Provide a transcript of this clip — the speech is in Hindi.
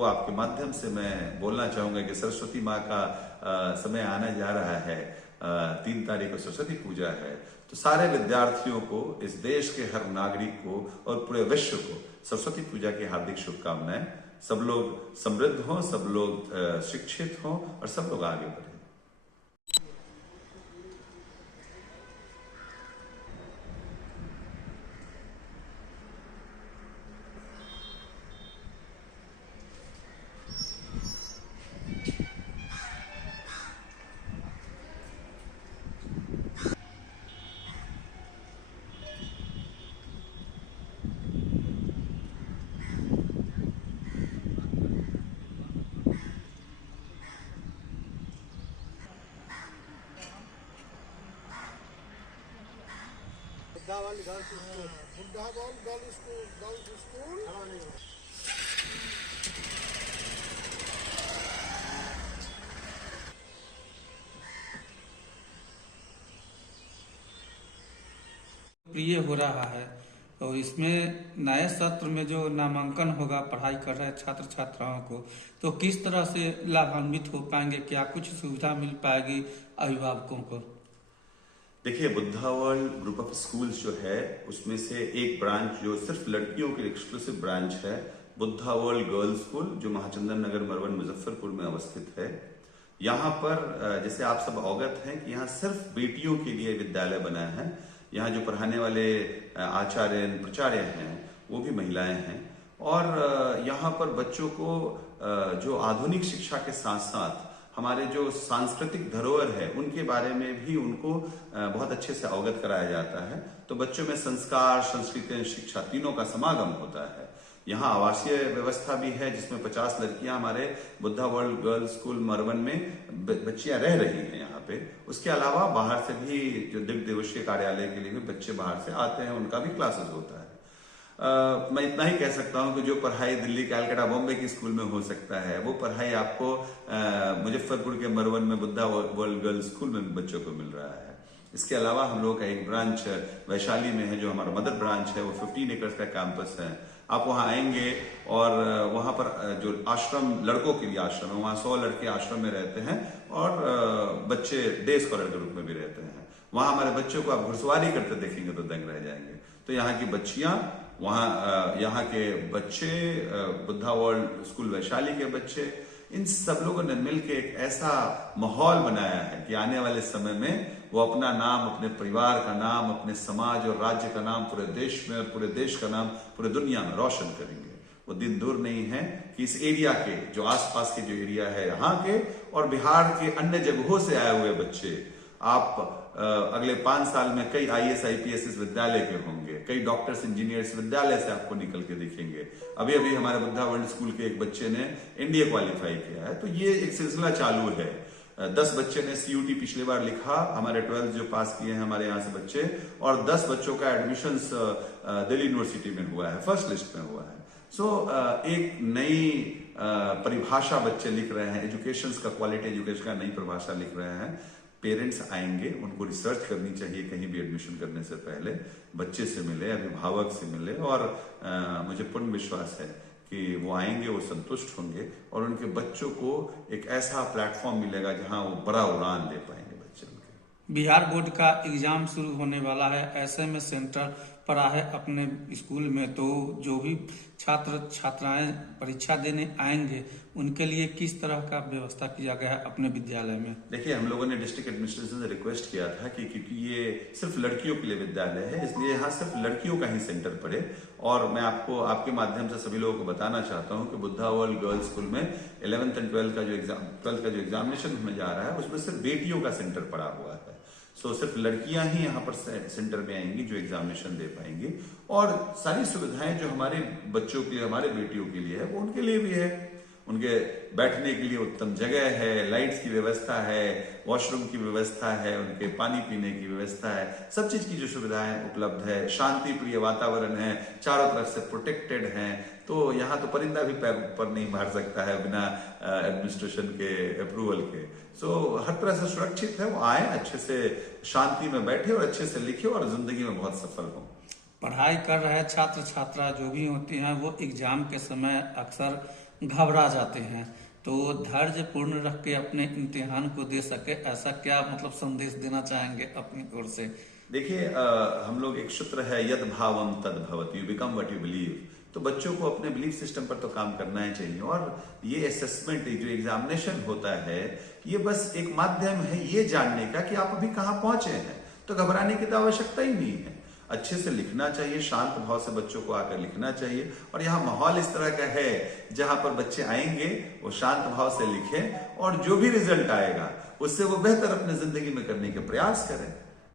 तो आपके माध्यम से मैं बोलना चाहूंगा कि सरस्वती माँ का समय आने जा रहा है। 3 तारीख को सरस्वती पूजा है, तो सारे विद्यार्थियों को, इस देश के हर नागरिक को और पूरे विश्व को सरस्वती पूजा की हार्दिक शुभकामनाएं। सब लोग समृद्ध हों, सब लोग शिक्षित हों और सब लोग आगे बढ़ें। प्रिय हो रहा है। तो इसमें नए सत्र में जो नामांकन होगा पढ़ाई कर रहे छात्र छात्राओं को, तो किस तरह से लाभान्वित हो पाएंगे? क्या कुछ सुविधा मिल पाएगी अभिभावकों को? देखिए, Buddha world group of schools जो है उसमें से एक ब्रांच जो सिर्फ लड़कियों के एक्सक्लूसिव ब्रांच है, बुद्धा वर्ल्ड गर्ल्स स्कूल, जो महाचंदन नगर मरवन मुजफ्फरपुर में अवस्थित है। यहाँ पर जैसे आप सब अवगत हैं कि यहाँ सिर्फ बेटियों के लिए विद्यालय बना है। यहाँ जो पढ़ाने वाले आचार्य प्राचार्य हैं वो भी महिलाएं हैं, और यहाँ पर बच्चों को जो आधुनिक शिक्षा के साथ साथ हमारे जो सांस्कृतिक धरोहर है उनके बारे में भी उनको बहुत अच्छे से अवगत कराया जाता है। तो बच्चों में संस्कार, संस्कृति, शिक्षा तीनों का समागम होता है। यहाँ आवासीय व्यवस्था भी है जिसमें 50 लड़कियां हमारे बुद्धा वर्ल्ड गर्ल्स स्कूल मरवन में बच्चियां रह रही हैं यहाँ पे। उसके अलावा बाहर से भी जो दिव्य कार्यालय के लिए भी बच्चे बाहर से आते हैं, उनका भी क्लासेस होता है। मैं इतना ही कह सकता हूँ कि जो पढ़ाई दिल्ली, कलकत्ता, बॉम्बे की स्कूल में हो सकता है, वो पढ़ाई आपको मुजफ्फरपुर के मरवन में बुद्धा वर्ल्ड गर्ल्स स्कूल में बच्चों को मिल रहा है। इसके अलावा हम लोग का एक ब्रांच वैशाली में है, जो हमारा मदर ब्रांच है, वो 15 एकड़ का कैंपस है। आप वहाँ आएंगे और वहाँ पर जो आश्रम, लड़कों के लिए आश्रम है, वहाँ 100 लड़के आश्रम में रहते हैं और बच्चे डे स्कॉलर के रूप में भी रहते हैं। वहाँ हमारे बच्चों को आप घुड़सवारी करते देखेंगे तो दंग रह जाएंगे। तो यहाँ की बच्चियां, वहाँ यहाँ के बच्चे, बुद्धा वर्ल्ड स्कूल वैशाली के बच्चे, इन सब लोगों ने मिलकर एक ऐसा माहौल बनाया है कि आने वाले समय में वो अपना नाम, अपने परिवार का नाम, अपने समाज और राज्य का नाम पूरे देश में और पूरे देश का नाम पूरे दुनिया में रोशन करेंगे। वो दिन दूर नहीं है कि इस एरिया के, जो आसपास के जो एरिया है यहाँ के और बिहार के अन्य जगहों से आए हुए बच्चे, आप अगले 5 साल में कई IAS IPS इस विद्यालय के होंगे, कई डॉक्टर्स, इंजीनियर्स विद्यालय से आपको निकल के दिखेंगे। अभी अभी हमारे बुद्धा वर्ल्ड स्कूल के एक बच्चे ने इंडिया क्वालिफाई किया है। तो ये एक सिलसिला चालू है। 10 बच्चे ने CUT पिछली बार लिखा, हमारे 12th जो पास किए हैं हमारे यहाँ से बच्चे, और 10 बच्चों का एडमिशन दिल्ली यूनिवर्सिटी में हुआ है, फर्स्ट लिस्ट में हुआ है। एक नई परिभाषा बच्चे लिख रहे हैं, एजुकेशन का, क्वालिटी एजुकेशन का नई परिभाषा लिख रहे हैं। पेरेंट्स आएंगे, उनको रिसर्च करनी चाहिए कहीं भी एडमिशन करने से पहले, बच्चे से मिले, अभिभावक से मिले, और मुझे पूर्ण विश्वास है कि वो आएंगे, वो संतुष्ट होंगे और उनके बच्चों को एक ऐसा प्लेटफॉर्म मिलेगा जहां वो बड़ा उड़ान ले पाएंगे बच्चे उनके। बिहार बोर्ड का एग्जाम शुरू होने वाला है, ऐसे में सेंटर पड़ा है अपने स्कूल में, तो जो भी छात्र छात्राएं परीक्षा देने आएंगे उनके लिए किस तरह का व्यवस्था किया गया है अपने विद्यालय में? देखिए, हम लोगों ने डिस्ट्रिक्ट एडमिनिस्ट्रेशन से रिक्वेस्ट किया था कि क्योंकि ये सिर्फ लड़कियों के लिए विद्यालय है, इसलिए यहाँ सिर्फ लड़कियों का ही सेंटर पड़े। और मैं आपको, आपके माध्यम से सभी लोगों को बताना चाहता हूँ कि बुद्धा वर्ल्ड गर्ल्स स्कूल में 11th और 12th का जो एग्जामिनेशन होने जा रहा है उसमें सिर्फ बेटियों का सेंटर पड़ा हुआ है। सिर्फ लड़कियां ही यहाँ पर सेंटर में आएंगी जो एग्जामिनेशन दे पाएंगी, और सारी सुविधाएं जो हमारे बच्चों के लिए, हमारे बेटियों के लिए है, वो उनके लिए भी है। उनके बैठने के लिए उत्तम जगह है, लाइट्स की व्यवस्था है, वॉशरूम की व्यवस्था है, उनके पानी पीने की व्यवस्था है, सब चीज की जो सुविधाएं उपलब्ध है। शांति प्रिय वातावरण है, चारों तरफ से प्रोटेक्टेड है। तो यहाँ तो परिंदा भी पैर ऊपर नहीं मार सकता है बिना एडमिनिस्ट्रेशन के अप्रूवल के। हर तरह से सुरक्षित है। वो आए, अच्छे से शांति में बैठे और अच्छे से लिखे और जिंदगी में बहुत सफल हो। पढ़ाई कर रहे छात्र छात्रा जो भी होती हैं वो एग्जाम के समय अक्सर घबरा जाते हैं। तो धैर्य पूर्ण रख के अपने इम्तिहान को दे सके, ऐसा क्या मतलब संदेश देना चाहेंगे अपनी ओर से? देखिए, हम लोग एक सूत्र है, यद भावम तद भवति, you become what you believe. तो बच्चों को अपने बिलीफ सिस्टम पर तो काम करना ही चाहिए। और ये असेसमेंट, जो एग्जामिनेशन होता है, ये बस एक माध्यम है ये जानने का कि आप अभी कहाँ पहुंचे हैं। तो घबराने की तो आवश्यकता ही नहीं है। अच्छे से लिखना चाहिए, शांत भाव से बच्चों को आकर लिखना चाहिए। और यहाँ माहौल इस तरह का है जहां पर बच्चे आएंगे, वो शांत भाव से लिखें, और जो भी रिजल्ट आएगा उससे वो बेहतर अपनी जिंदगी में करने के प्रयास करें।